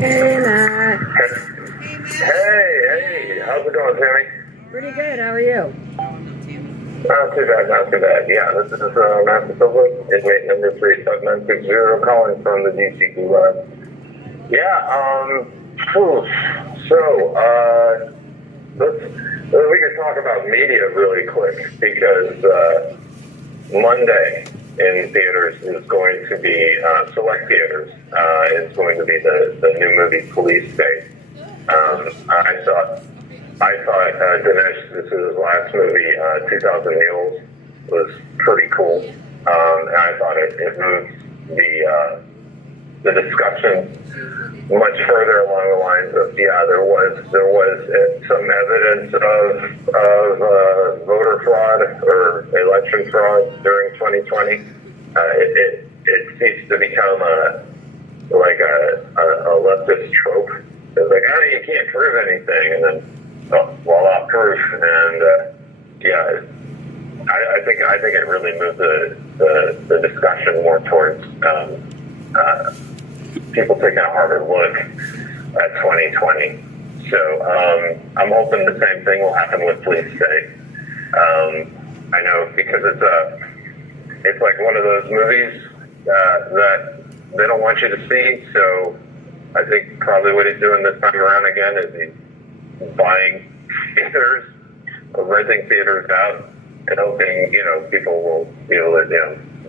Hey, Matt. Hey, how's it going, Tammy? Pretty good. How are you? Not too bad, not too bad. Yeah, this is Master Silva, inmate number 37960, calling from the DC Gulag. Yeah, we can talk about media really quick because Monday in theaters is going to be, select theaters, is going to be the new movie Police State. I thought Dinesh, this is his last movie, 2000 Mules, was pretty cool. And I thought it moved the discussion much further along the lines of, there was some evidence of voter fraud or election fraud during 2020. It seems to become a leftist trope. It's like, you can't prove anything, and then voila, proof. And I think it really moved the discussion more towards people taking a harder look at 2020. So I'm hoping the same thing will happen with Police State. I know because it's like one of those movies that they don't want you to see. So I think probably what he's doing this time around again is he's buying theaters, or renting theaters out, and hoping people will be able to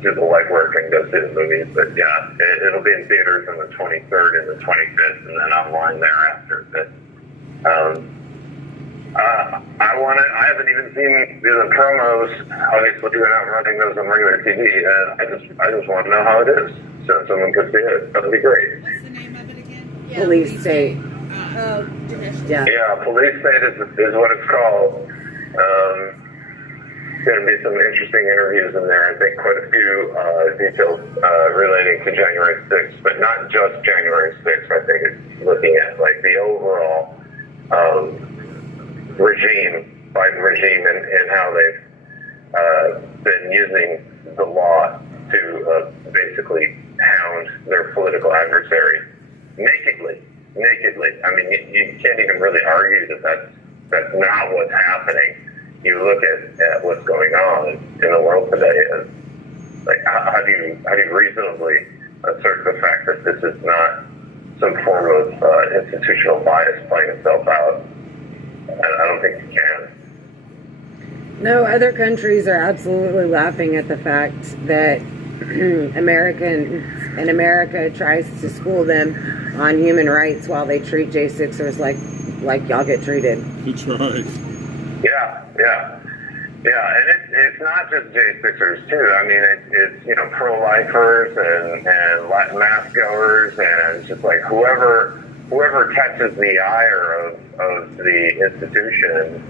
do the legwork and go see the movies. But yeah, it'll be in theaters on the 23rd and the 25th, and then online thereafter. But I haven't even seen the promos. Obviously, we're not running those on regular TV, and I just want to know how it is, so someone could see it. That'd be great. What's the name of it again? Police State. Yeah, Police State is what it's called. Going to be some interesting interviews in there. I think quite a few details relating to January 6th, but not just January 6th. I think it's looking at like the overall Biden regime, and how they've been using the law to basically hound their political adversaries nakedly. I mean, you can't even really argue that that's not what's happening. You look at what's going on in the world today, and like how do you reasonably assert the fact that this is not some form of institutional bias playing itself out? I don't think you can. No, other countries are absolutely laughing at the fact that America tries to school them on human rights while they treat J6ers like y'all get treated. That's right. Yeah, and it's not just J6ers too. I mean, it's pro-lifers and mask goers, and just like whoever catches the ire of the institution.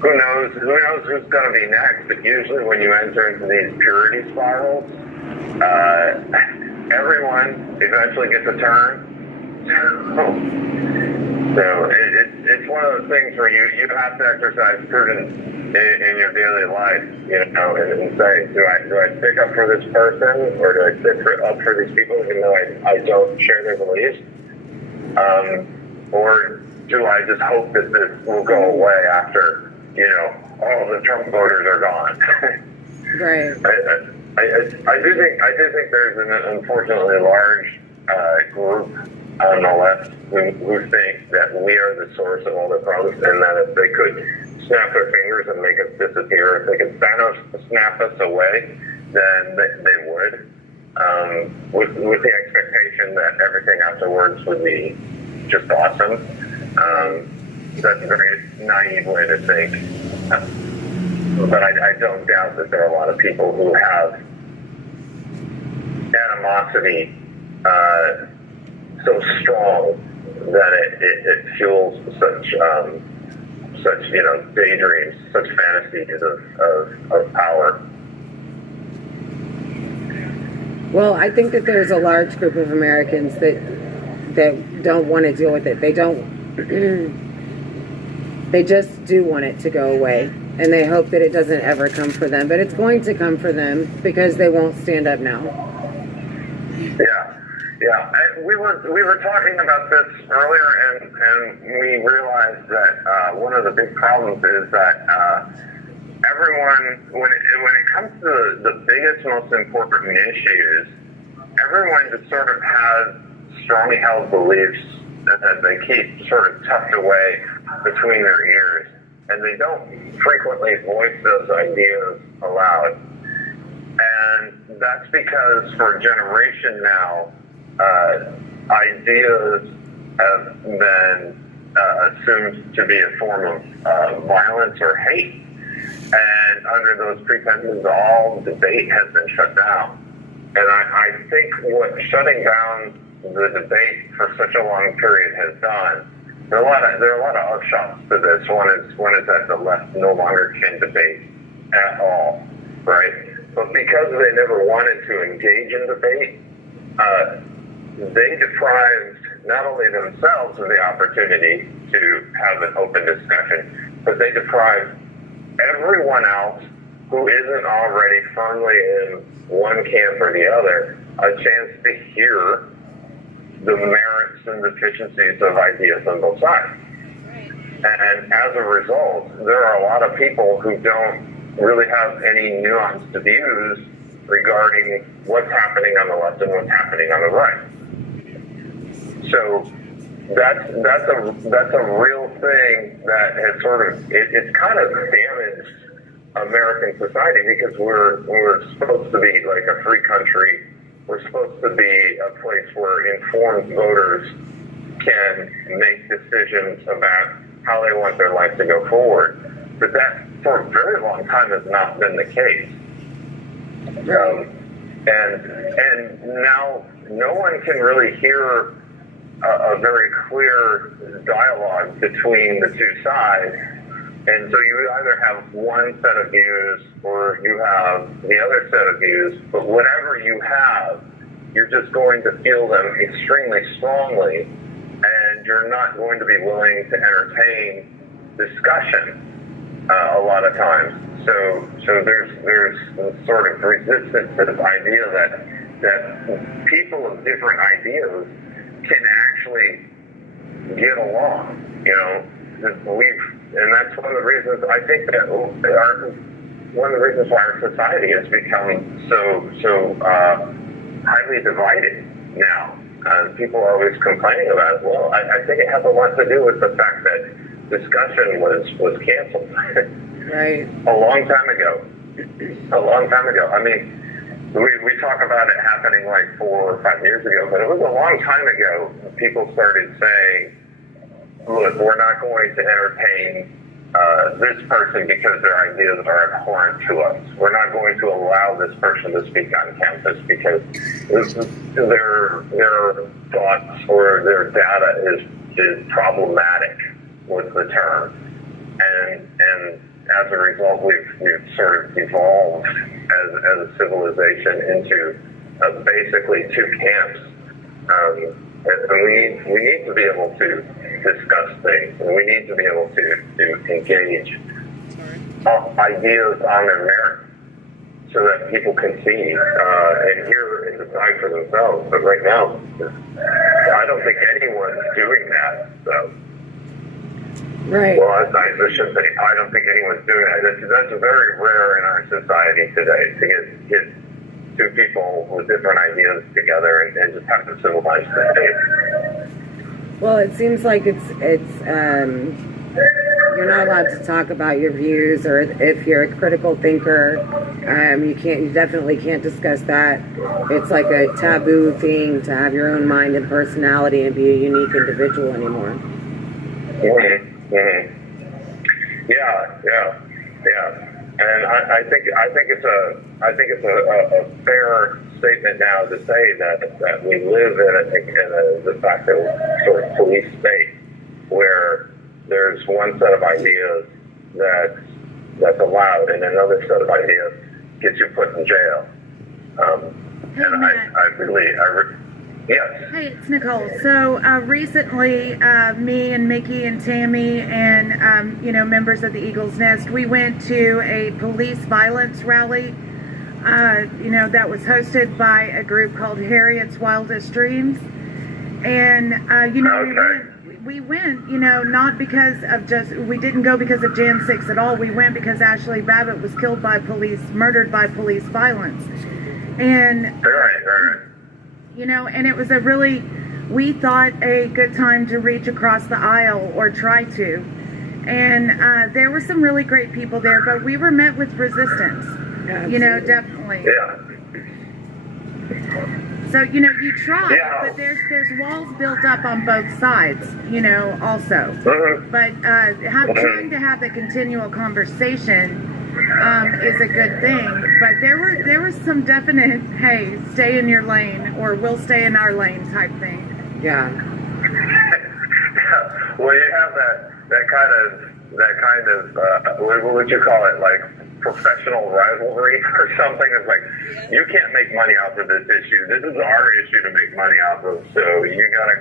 Who knows who's going to be next? But usually when you enter into these purity spirals, everyone eventually gets a turn. So it's one of those things where you have to exercise prudence in your daily life, and say, do I stick up for this person, or do I stick up for these people even though I don't share their beliefs? Or do I just hope that this will go away after all the Trump voters are gone? Right. I do think there's an unfortunately large group on the left who think that we are the source of all the problems, and that if they could snap their fingers and make us disappear, if they could snap us away, then they would, with the expectation that everything afterwards would be just awesome. That's a very naive way to think. But I don't doubt that there are a lot of people who have animosity so strong that it fuels such daydreams, such fantasies of power. Well, I think that there's a large group of Americans that don't want to deal with it. They don't. They just do want it to go away, and they hope that it doesn't ever come for them. But it's going to come for them because they won't stand up now. Yeah, and we were talking about this earlier, and we realized that one of the big problems is that everyone, when it comes to the biggest, most important issues, everyone just sort of has strongly held beliefs that they keep sort of tucked away between their ears, and they don't frequently voice those ideas aloud. And that's because for a generation now, ideas have been assumed to be a form of violence or hate. And under those pretenses, all debate has been shut down. And I think what shutting down the debate for such a long period has done, there are a lot of upshots to this. One is that the left no longer can debate at all, right? But because they never wanted to engage in debate, they deprived not only themselves of the opportunity to have an open discussion, but they deprived everyone else who isn't already firmly in one camp or the other a chance to hear the merits and deficiencies of ideas on both sides. And as a result, there are a lot of people who don't really have any nuanced views regarding what's happening on the left and what's happening on the right. So that's a real thing that has sort of it's kind of damaged American society, because we're supposed to be like a free country. We're supposed to be a place where informed voters can make decisions about how they want their life to go forward. But that, for a very long time, has not been the case. And now no one can really hear a very clear dialogue between the two sides. And so you either have one set of views or you have the other set of views, but whatever you have, you're just going to feel them extremely strongly, and you're not going to be willing to entertain discussion a lot of times. So there's sort of resistance to this idea that people of different ideas can actually get along, you know. And that's one of the reasons I think that one of the reasons why our society has become so highly divided now. People are always complaining about it. Well, I think it has a lot to do with the fact that discussion was canceled. Right. A long time ago. I mean, we talk about it happening like 4 or 5 years ago, but it was a long time ago people started saying, look, we're not going to entertain this person because their ideas are abhorrent to us. We're not going to allow this person to speak on campus because their thoughts or their data is problematic, was the term. And as a result, we've sort of evolved as a civilization into basically two camps. And we need to be able to discuss things, and we need to be able to engage ideas on their merit so that people can see and hear and decide for themselves. But right now, I don't think anyone's doing that. So. Right. Well, I shouldn't say I don't think anyone's doing that. That's very rare in our society today, to get two people with different ideas together and just have a civilized debate. Well, it seems like it's you're not allowed to talk about your views, or if you're a critical thinker, you definitely can't discuss that. It's like a taboo thing to have your own mind and personality and be a unique individual anymore. Mm-hmm. Mm-hmm. Yeah. And I think it's a fair statement now to say that we live in a de facto sort of police state where there's one set of ideas that's allowed, and another set of ideas gets you put in jail. Hey, and Matt. Yes. Hey, it's Nicole. So recently, me and Mickey and Tammy and members of the Eagle's Nest, we went to a police violence rally that was hosted by a group called Harriet's Wildest Dreams. And, Okay. we went, not because of we didn't go because of Jan 6 at all. We went because Ashley Babbitt was killed by police, murdered by police violence. And, Right. and it was we thought a good time to reach across the aisle, or try to. And there were some really great people there, but we were met with resistance, definitely. Yeah. So, you try, Yeah. but there's walls built up on both sides, also. Mm-hmm. But trying to have the continual conversation is a good thing. But there was some definite, hey, stay in your lane, or we'll stay in our lane type thing. Yeah. Well, you have that kind of what would you call it, like professional rivalry or something. It's like, you can't make money off of this issue. This is our issue to make money off of, so you gotta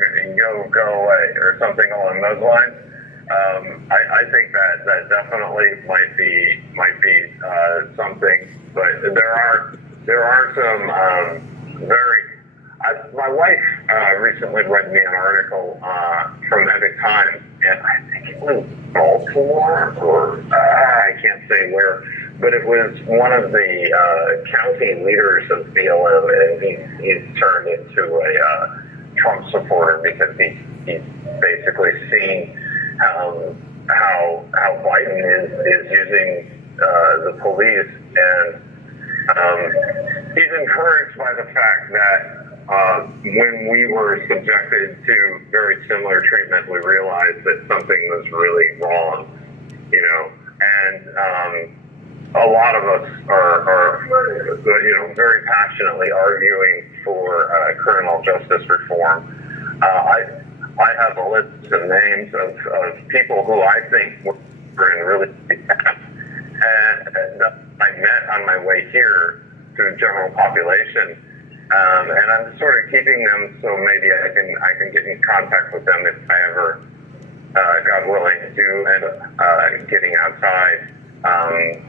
go away, or something along those lines. I think that definitely might be something, but there are some my wife recently read me an article from Epic Times, and I think it was Baltimore, or I can't say where, but it was one of the county leaders of BLM, and he's turned into a Trump supporter because he's basically seen how Biden is using the police, and he's encouraged by the fact that when we were subjected to very similar treatment, we realized that something was really wrong, and a lot of us are very passionately arguing for criminal justice reform. I have a list of names of people who I think were in really and that I met on my way here to the general population. And I'm sort of keeping them so maybe I can get in contact with them if I ever, God willing, do end up getting outside.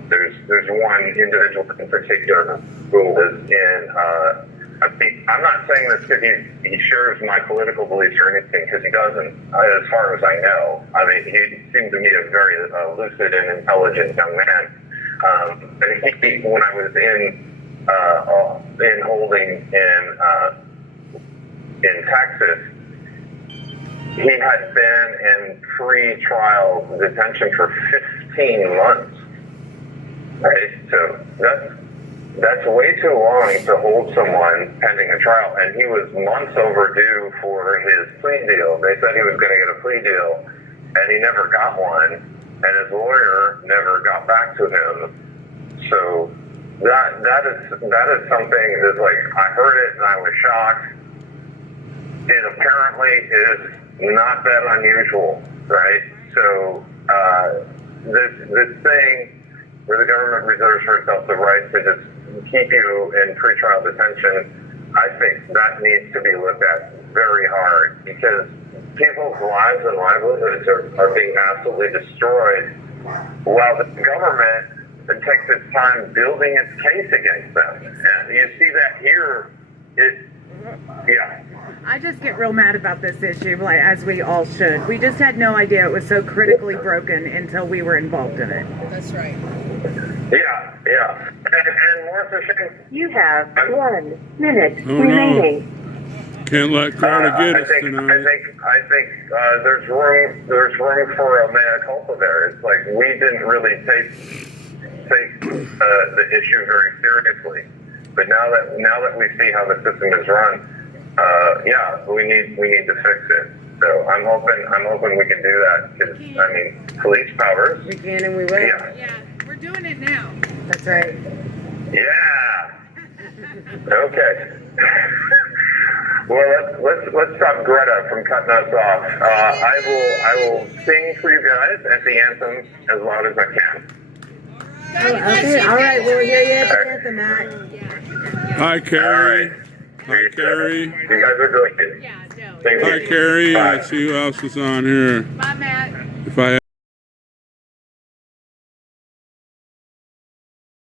There's one individual in particular who is in. I'm not saying this because he shares my political beliefs or anything, because he doesn't, as far as I know. I mean, he seemed to me a very lucid and intelligent young man. When I was in holding in Texas, he had been in pre-trial detention for 15 months. Right, so that's way too long to hold someone pending a trial, and he was months overdue for his plea deal. They said he was going to get a plea deal, and he never got one, and his lawyer never got back to him. So that is something that's like, I heard it and I was shocked. It apparently is not that unusual, right? So this thing where the government reserves for itself the right to just keep you in pretrial detention, I think that needs to be looked at very hard, because people's lives and livelihoods are being absolutely destroyed while the government takes its time building its case against them. And you see that here. I just get real mad about this issue, as we all should. We just had no idea it was so critically broken until we were involved in it. That's right. Yeah. And Martha, you have 1 minute remaining. Can't let Carter get us tonight. I think there's room for a mea culpa there. It's like, we didn't really take the issue very seriously, but now that we see how the system is run, we need to fix it. So I'm hoping we can do that, because I mean, police powers. We can and we will. Yeah, we're doing it now. That's right. Yeah. Okay. Well, let's stop Greta from cutting us off. I will sing for you guys at the anthem as loud as I can. Okay, all right. We'll hear you at the anthem, Matt. Hi, Carrie. All right. Hi, Carrie. You guys are doing it. Yeah, no. Thank you. Hi, Carrie. Bye. Let's see who else is on here. Bye, Matt.